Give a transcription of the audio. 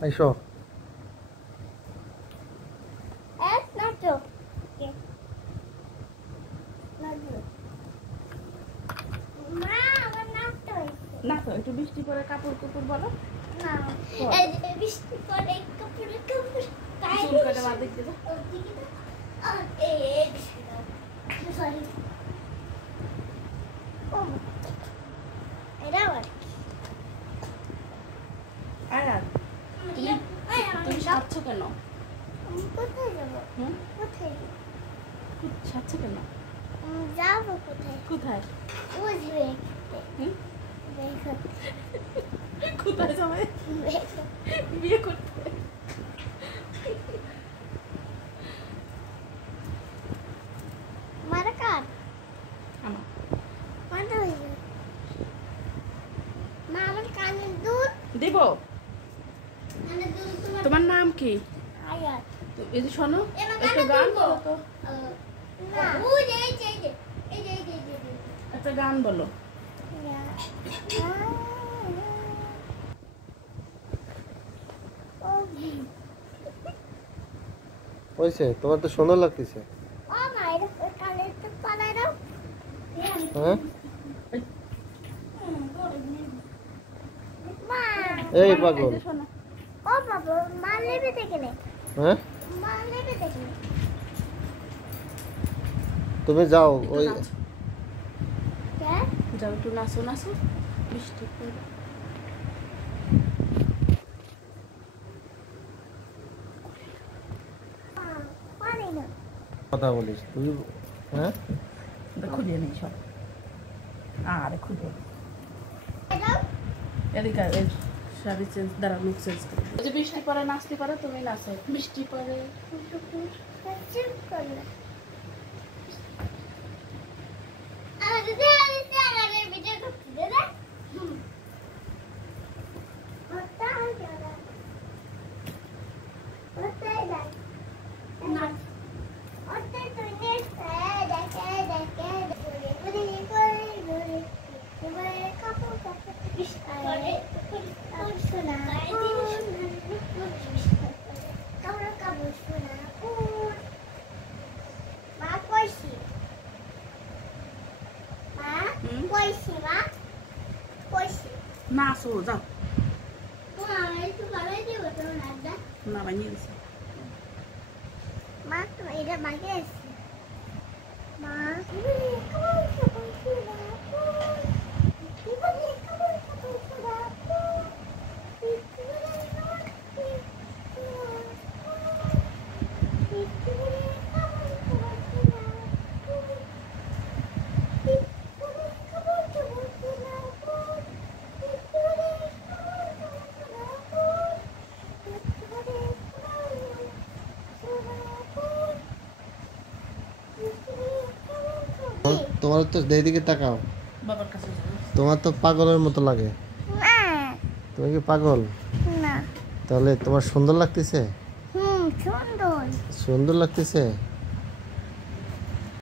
আইসো না তো একটু বৃষ্টি পরে কাপড় কুকুর বলো না এই বৃষ্টি পরে কাপড় চুল কাটে বাদ দিতে দাও এই সরি এটা আবার আয়াত তুমি সাচ্ছ কেন কোথায় যাবো হুম কোথায় সাচ্ছ কেন যাবো কোথায় কোথায় বুঝবে হুম দেখো কোথায় যাবে দেখো বিয়ে করতে মারা কাট আমার মারা হয়ে মা আমার কানের দুধ দেব কানের দুধ তোমার তোমার নাম কি আয়াত এই যে শোনো এবার একটা গান গান বলো তো না ওই যে এই যে একটা গান বলো হয়েছে তোমার তো সুন্দর লাগতেছে হ্যাঁ এই পাগল হ্যাঁ তুমি যাও ওই যাও একটু নাচো নাচো বৃষ্টি পড়বে কথা বলিস তুই হ্যাঁ খুঁজে নেই সব আরে খুঁজে এদিকে এই শাড়ি চেঞ্জ দ্বারা লুক চেঞ্জ করে যে বৃষ্টি পরে নাচতে পারে তুমি নাচো বৃষ্টি পরে নাচো যাও না বানিয়ে দিছি মা তুমি এটা বাগে আছে মা তোমার তো এইদিকে তাকাও বাবার কাছে যাও তোমার তো পাগলের মতো লাগে না তুমি কি পাগল না তাহলে তোমার সুন্দর লাগতেছে সুন্দর সুন্দর লাগতেছে